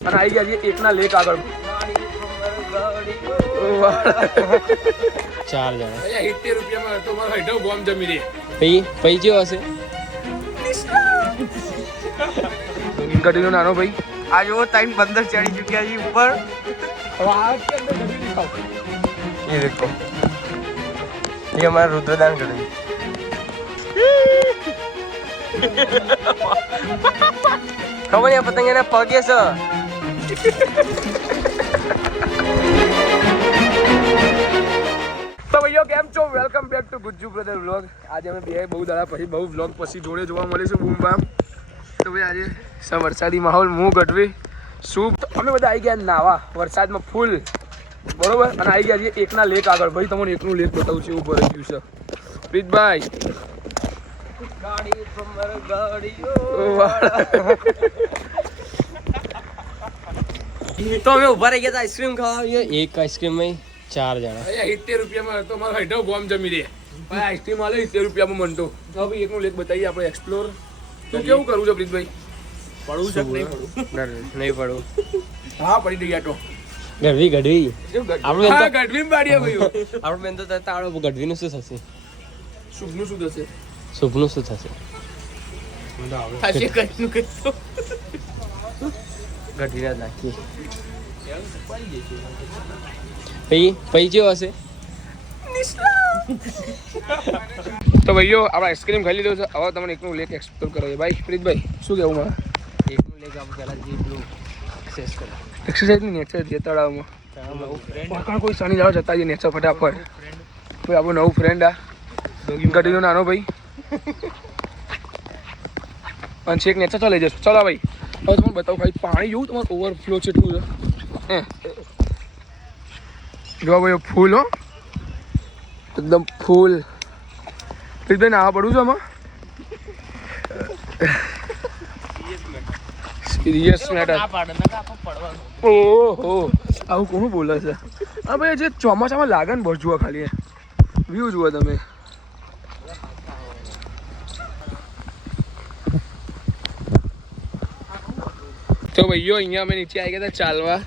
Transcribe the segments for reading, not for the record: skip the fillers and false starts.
અને આવી ગયા છે એકના લેક આગળ 4 જણા 70 રૂપિયામાં તો મારો હેઠો બોમ્બ જમી રહે પૈ જેવો હશે ગઢવીનો નાનો ભાઈ આ જો ટાઈમ 15 ચડી ચુક્યા છે ઉપર ये देखो ये हमारा रुद्रदान गढ़वी खबर है पतंग ना पगे से તો ભાઈઓ કેમ છો welcome back to Gujju brother vlog આજે અમે બે બહુ દાડા પછી બહુ વ્લોગ પછી જોડે જોવા મળીશું બૂમ બામ તો ભાઈ આજે વરસાદી માહોલ હું ગઢવી શું અમે બધા આવી ગયા નાવા વરસાદમાં ફૂલ બરોબર અને આવી ગયા છીએ એકના લેક આગળ ભાઈ તમને એકનું લેક બતાવું છું એવું ભરાઈ ગયું છે પ્રીતભાઈ तो हमें ऊपर आई गया था आइसक्रीम खावा एक आइसक्रीम में 4 जણા 70 રૂપિયામાં તો મારો હેઠો બોમ્બ જમી દે ભાઈ આઈસ્ક્રીમ આલે 70 રૂપિયામાં મનતો તો ભાઈ એકનું લેક બતાવીએ આપણે એક્સપ્લોર તો કેવું કરવું છે પ્રીતભાઈ પડવું છે નહીં પડવું હા પડી ગયા તો ગઢવી આપણે ગઢવી પાડીએ ભાઈ આપણે બેન તો તાળો ગઢવીનું શું થશે શુભનું શું થશે શુભનું શું થશે ગઢવીના નાખીએ પૈ જેવો હશે તો ભાઈઓ આપણે આઈસ્ક્રીમ ખાઈ લીધો છે હવે તમને એકનું લેક એક્સપ્લોર કરાવીએ ભાઈ પ્રીતભાઈ શું કહેવું મારે એકનું લેક આપણે પહેલા જે પેલું એક્સરસાઇઝ ની નેચર છે તળાવમાં કોઈ શનિ લાવ જતા જઈએ નેચર ફટાફટ કોઈ આપણું નવું ફ્રેન્ડ આ ગઢવીનો નાનો ભાઈ અને છેક નેચર ચાલી જશું ચાલો ભાઈ હવે તમને બતાવું ખાલી પાણી જોવું તમારું ઓવરફ્લો છે એટલું છે જો ભાઈ ફૂલ હો એકદમ ફૂલ પ્રીતભાઈ નાવા પડું છું આમાં સિરિયસ મેટર ઓહો આવું કોણ બોલે છે હા ભાઈ જે ચોમાસામાં લાગે ને બસ જુઓ ખાલી વ્યૂ જુઓ તમે તો ભાઈઓ અહીંયા અમે નીચે આવી ગયા હતા ચાલવા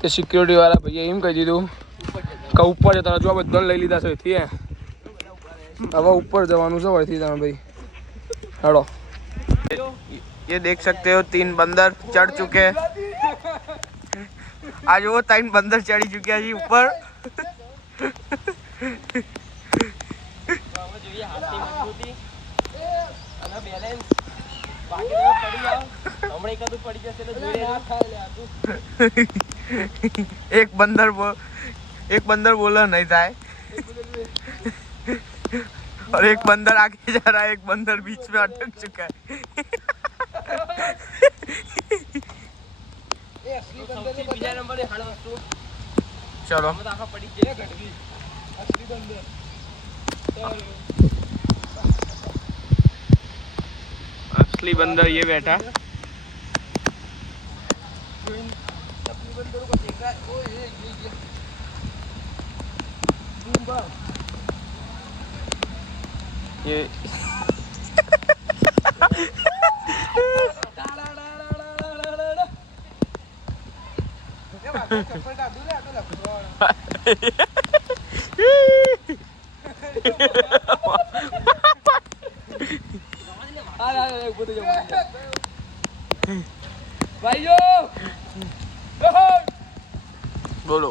તો સિક્યુરિટી વાળા ભાઈએ એમ કહી દીધું કે ઉપર જતા જો બધાને લઈ લીધા છે અહીંથી હવે ઉપર જવાનું છે અહીંથી તમે ભાઈ હેડો ये देख सकते हो 3 बंदर चढ़ चुके हैं आज वो 3 बंदर चढ़ी चुके हैं ऊपर एक बंदर बोला नहीं था और एक बंदर आगे जा रहा है एक बंदर बीच में अटक चुका है चलो असली बंदर ये बैठा ये बोलो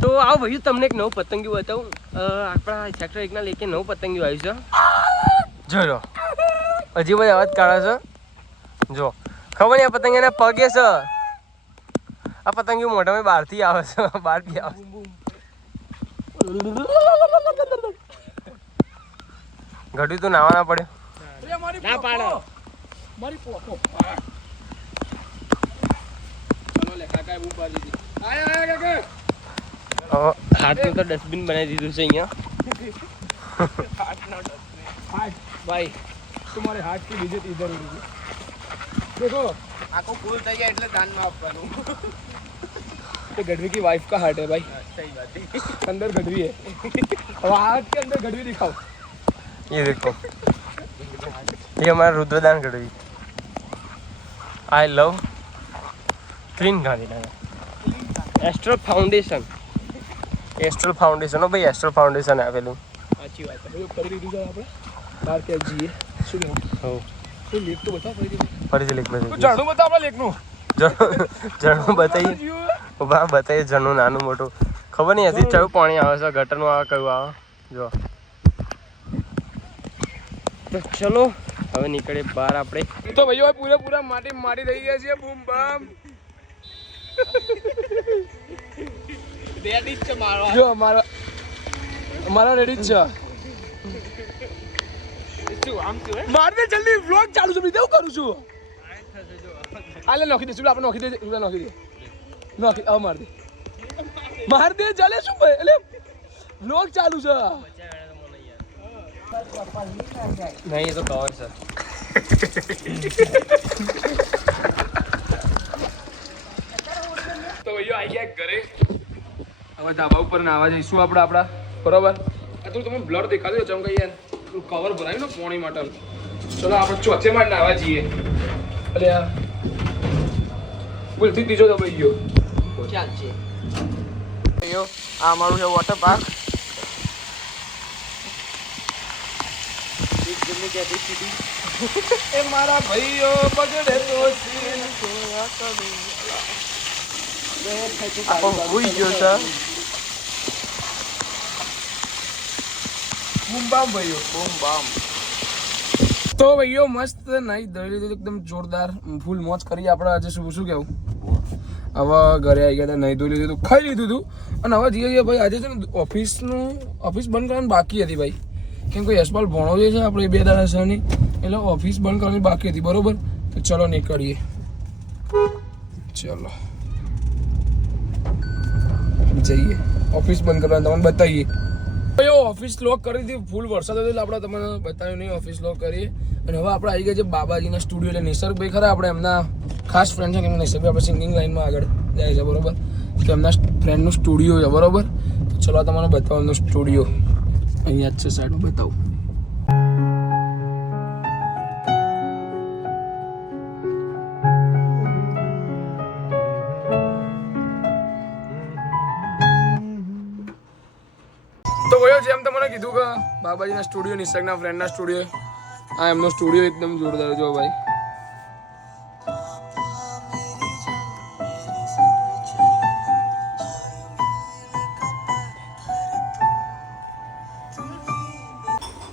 તો આવો ભાઈ તમને એક નવું પતંગિયું બતાવું આપણા સેક્ટર 1 ના લેકે નવું પતંગિયું આવ્યું છે જો હજી ભાઈ અવાજ કાઢે છે જો ખબર નહીં આ પતંગિયાના પગે છે આ પતંગિયું મોઢામાં બહારથી આવે છે બહારથી આવે ઘડ્યું તો નાવા ના પડે ના પાડો મારી પોકો ચલો લે કાકા બૂમ પાડી દીધી આયા કાકા હાથ તો ડસ્ટબિન બનાવી દીધું છે અહીંયા भाई तुम्हारे हाथ की विजिट इधर हो रही है देखो आको फूल થઈ જાય એટલે દાન માં આપવાનું ये गढ़वी की वाइफ का हार्ट है भाई सही बात है अंदर गढ़वी है और हाथ के अंदर गढ़वी दिखाओ ये देखो એ અમારા રુદ્રદાન ગઢવી. આઈ લવ ક્લીન ગાંધીનગર. એસ્ટ્રલ ફાઉન્ડેશન હો ભાઈ, એસ્ટ્રલ ફાઉન્ડેશન આપેલું. સાચી વાત છે. કરી દીધું છે આપણે બહાર ક્યાંક જઈએ. શું કહેવું? હો તો લેક તો બતાવ ફરીથી. ફરીથી લેખ બતાવી ઝરણું બતાવ આપણા લેકનું. ઝરણું બતાવીએ. ઉભા બતાવીએ ઝરણું નાનું મોટું. ખબર નહીં હજી કયું પાણી આવે છે, ગટરનું આવે કયું આવે જો. તો ચલો હવે નીકળે બહાર આપણે. તો ભાઈઓ પૂરેપૂરા માટી રહી ગયા છે. બૂમ બામ રેડી છે મારો. જો અમારા રેડી જ છે. માર દે જલ્દી, વ્લોગ ચાલુ છે. બીજું કરું છું. આલે નોખી દે ચૂલા, આપણે નોખી દે. નોખી આ માર દે ચાલે શું ભાઈ? એટલે વ્લોગ ચાલુ છે. નહીં એ તો કવર છે. તો ભાઈઓ આવી ગયા ઘરે. હવે ધાબા ઉપર નાવા જઈશું આપણે આપણા. બરોબર. આ તો તમે બ્લર દેખાતો ચમ કઈ યાર કવર ભરાયું ને પોણી માટે. ચલો આપણે ચોથે માં નાવા જઈએ. એટલે ભૂલથી ત્રીજો દબાઈ ગયો. ચાલ છે. આ અમારું છે વોટર પાર્ક. એ મારા ભાઈઓ બગડે તો સીન ભૂઈ ગયો છે. બૂમ બામ ભાઈઓ, બૂમ બામ. તો ભાઈઓ મસ્ત નાઈ ધોઈ લીધું એકદમ જોરદાર, ફૂલ મોજ કરી આપણે આજે. શું કેવું? હવે ઘરે આવી ગયા હતા, નહીં ધોઈ લીધું, ખાઈ લીધું હતું. અને હવે જઈએ ભાઈ આજે છે ને ઓફિસ બંધ કરવાની બાકી હતી ભાઈ. કેમ કે યશપાલ ભણો જે છે આપણે 2 દાડા સરની, એટલે ઓફિસ બંધ કરવાની બાકી હતી. બરોબર. તો ચલો નીકળીએ. ચલો જઈએ ઓફિસ બંધ કરવાની, તમને બતાવીએ. ઓફિસ લોક કરી હતી, ફૂલ વરસાદ હતો એટલે આપણે તમને બતાવ્યું નહીં. ઓફિસ લોક કરીએ અને હવે આપણે આવી ગયા છે બાબાજીના સ્ટુડિયો. એટલે નિસર્ગભાઈ ખરા આપણે એમના ખાસ ફ્રેન્ડ છે. કેમ નિસર્ગભાઈ આપણે સિંગિંગ લાઈનમાં આગળ જાય છે. બરોબર. તો એમના ફ્રેન્ડનું સ્ટુડિયો છે. બરોબર. તો ચલો તમને બતાવો એમનો સ્ટુડિયો. અહીંયા જ છે સાઈડમાં, બતાવું. તો ભાઈઓ જેમ તમને કીધું કે બાબાજીના સ્ટુડિયો, નિસર્ગના ફ્રેન્ડના સ્ટુડિયો, આ એમનો સ્ટુડિયો એકદમ જોરદાર જો ભાઈ.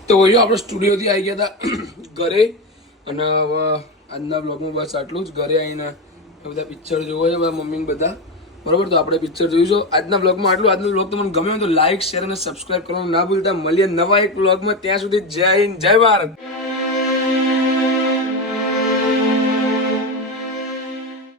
તો ભાઈઓ આપણે સ્ટુડિયોથી આવી ગયા હતા ઘરે. અને હવે આજના બ્લોગમાં બસ આટલું જ. ઘરે આવીને બધા પિક્ચર જોવો છે બધા મમ્મી બધા. બરોબર. તો આપણે પિક્ચર જોઈશું. આજના બ્લોગમાં આટલું. આજનો બ્લોગ તમને ગમે હોય તો લાઈક, શેર અને સબસ્ક્રાઈબ કરવાનું ના ભૂલતા. મળીએ નવા એક બ્લોગમાં. ત્યાં સુધી જય હિન્દ, જય ભારત.